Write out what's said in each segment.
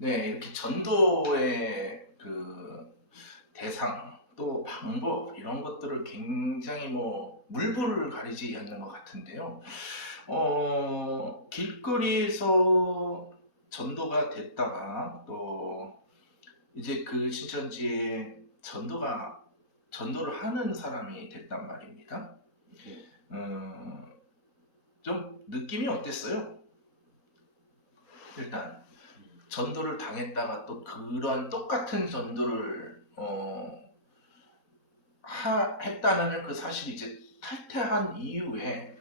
네, 이렇게 전도의 그 대상 또 방법 이런 것들을 굉장히 뭐 물불을 가리지 않는 것 같은데요. 길거리에서 전도가 됐다가 또 이제 그 신천지에 전도를 하는 사람이 됐단 말입니다. 네. 좀 느낌이 어땠어요? 일단 전도를 당했다가 또 그런 똑같은 전도를 했다는 그 사실이 이제 탈퇴한 이후에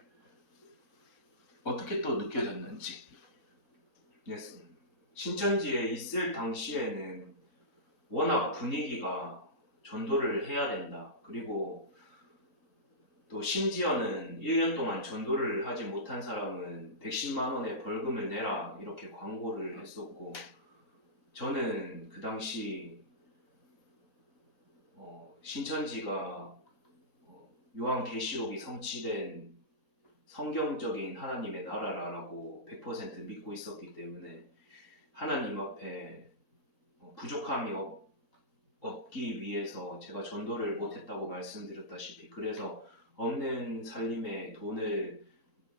어떻게 또 느껴졌는지. 네. 신천지에 있을 당시에는 워낙 분위기가 전도를 해야 된다. 그리고 또 심지어는 1년 동안 전도를 하지 못한 사람은 110만 원의 벌금을 내라 이렇게 광고를 했었고, 저는 그 당시 신천지가 요한계시록이 성취된 성경적인 하나님의 나라라고 100% 믿고 있었기 때문에 하나님 앞에 부족함이 없기 위해서 제가 전도를 못했다고 말씀드렸다시피, 그래서 없는 살림에 돈을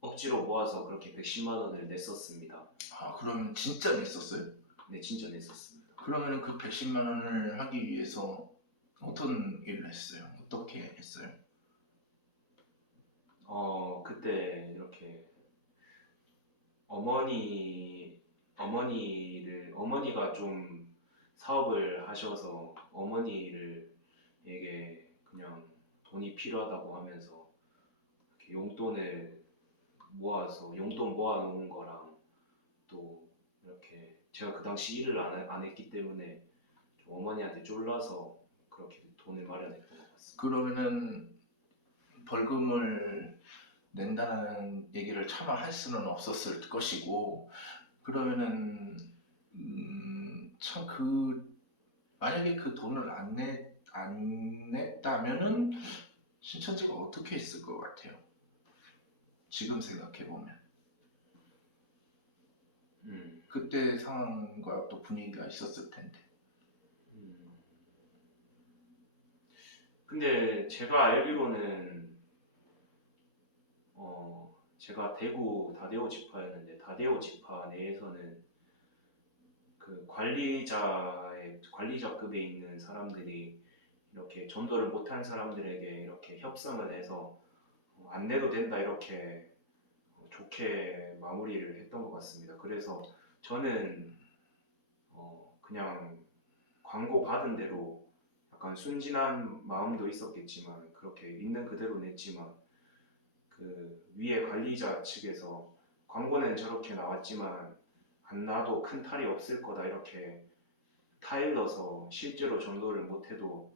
억지로 모아서 그렇게 110만 원을 냈었습니다. 아, 그러면 진짜 냈었어요? 네, 진짜 냈었습니다. 그러면 그 110만 원을 하기 위해서 어떤 일을 했어요? 어떻게 했어요? 그때 이렇게 어머니가 좀 사업을 하셔서 어머니에게 그냥 돈이 필요하다고 하면서 이렇게 용돈을 모아서 용돈 모아놓은 거랑, 또 이렇게 제가 그 당시 일을 안 했기 때문에 좀 어머니한테 쫄라서 그렇게 돈을 마련했던 것 같습니다. 그러면은 벌금을 낸다는 얘기를 차마 할 수는 없었을 것이고, 그러면은 참 만약에 그 돈을 안 냈다면은 신천지가 어떻게 했을 것 같아요? 지금 생각해 보면 음, 그때 상황과 또 분위기가 있었을 텐데. 음. 근데 제가 알기로는 제가 대구 다대오 지파였는데, 다대오 지파 내에서는 그 관리자급에 있는 사람들이 이렇게 전도를 못한 사람들에게 이렇게 협상을 해서 안 내도 된다 이렇게 좋게 마무리를 했던 것 같습니다. 그래서 저는 그냥 광고 받은 대로 약간 순진한 마음도 있었겠지만 그렇게 있는 그대로 냈지만, 그 위에 관리자 측에서 광고는 저렇게 나왔지만 안 놔도 큰 탈이 없을 거다 이렇게 타일러서 실제로 전도를 못해도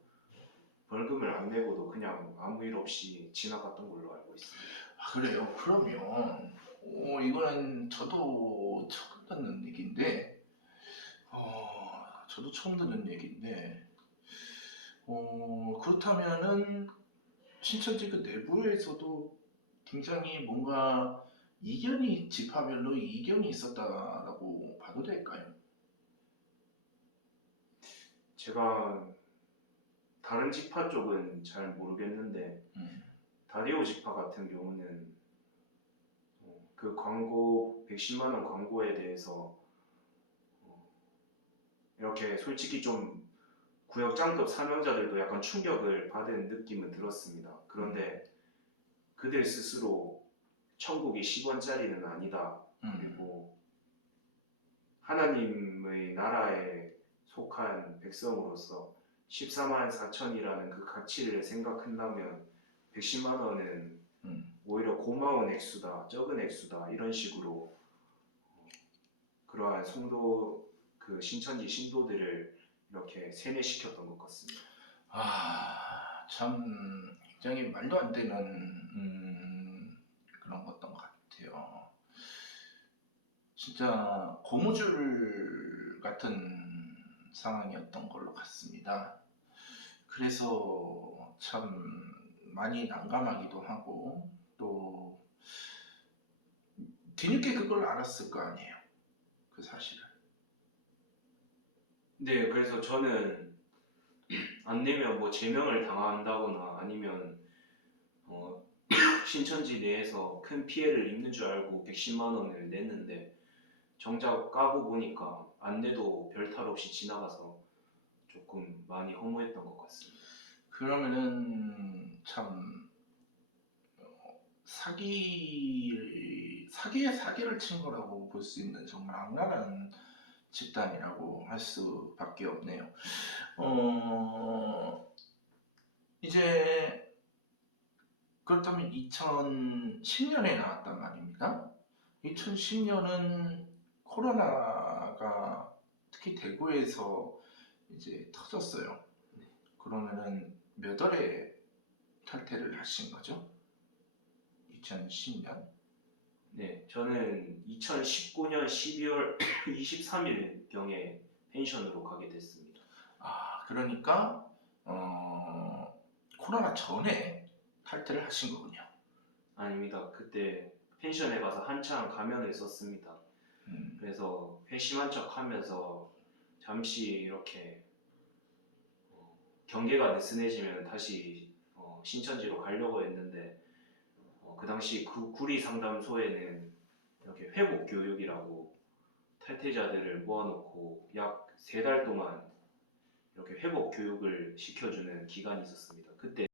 벌금을 안 내고도 그냥 아무 일 없이 지나갔던 걸로 알고 있습니다. 아, 그래요? 그러면 이거는 저도 처음 듣는 얘기인데, 그렇다면은 신천지 그 내부에서도 굉장히 뭔가 지파별로 이견이 있었다라고 봐도 될까요? 제가 다른 지파 쪽은 잘 모르겠는데, 음, 다리오 지파 같은 경우는 그 광고 110만 원 광고에 대해서 이렇게 솔직히 좀 구역장급 사명자들도 약간 충격을 받은 느낌은 들었습니다. 그런데 그들 스스로 천국이 10원짜리는 아니다. 음, 그리고 하나님의 나라에 속한 백성으로서 14만 4천이라는 그 가치를 생각한다면 110만 원은 음. 오히려 고마운 액수다, 적은 액수다 이런 식으로 그러한 그 신천지 신도들을 이렇게 세뇌시켰던 것 같습니다. 참 굉장히 말도 안 되는 그런 것던 것 같아요. 진짜 고무줄 같은 상황이었던 걸로 같습니다. 그래서 참 많이 난감하기도 하고 또 뒤늦게 그걸 알았을 거 아니에요. 그 사실을. 네, 그래서 저는 안 내면 뭐 제명을 당한다거나 아니면 어, 신천지 내에서 큰 피해를 입는 줄 알고 110만 원을 냈는데 정작 까고 보니까 안 내도 별 탈 없이 지나가서 조금 많이 허무했던 것 같습니다. 그러면은 참 사기에 사기를 친 거라고 볼 수 있는 정말 악랄한 집단이라고 할 수밖에 없네요. 이제 그렇다면 2010년에 나왔단 말입니다. 2010년은 코로나가 특히 대구에서 이제 터졌어요. 그러면은 몇 월에 탈퇴를 하신 거죠? 2010년? 네, 저는 2019년 12월 23일경에 펜션으로 가게 됐습니다. 아, 그러니까 코로나 전에 탈퇴를 하신 거군요. 아닙니다. 그때 펜션에 가서 한창 가면을 썼습니다. 음, 그래서 회심한 척 하면서 잠시 이렇게 경계가 느슨해지면 다시 신천지로 가려고 했는데 그 당시 그 구리 상담소에는 이렇게 회복 교육이라고 탈퇴자들을 모아놓고 약 3달 동안 이렇게 회복 교육을 시켜주는 기간이 있었습니다. 그때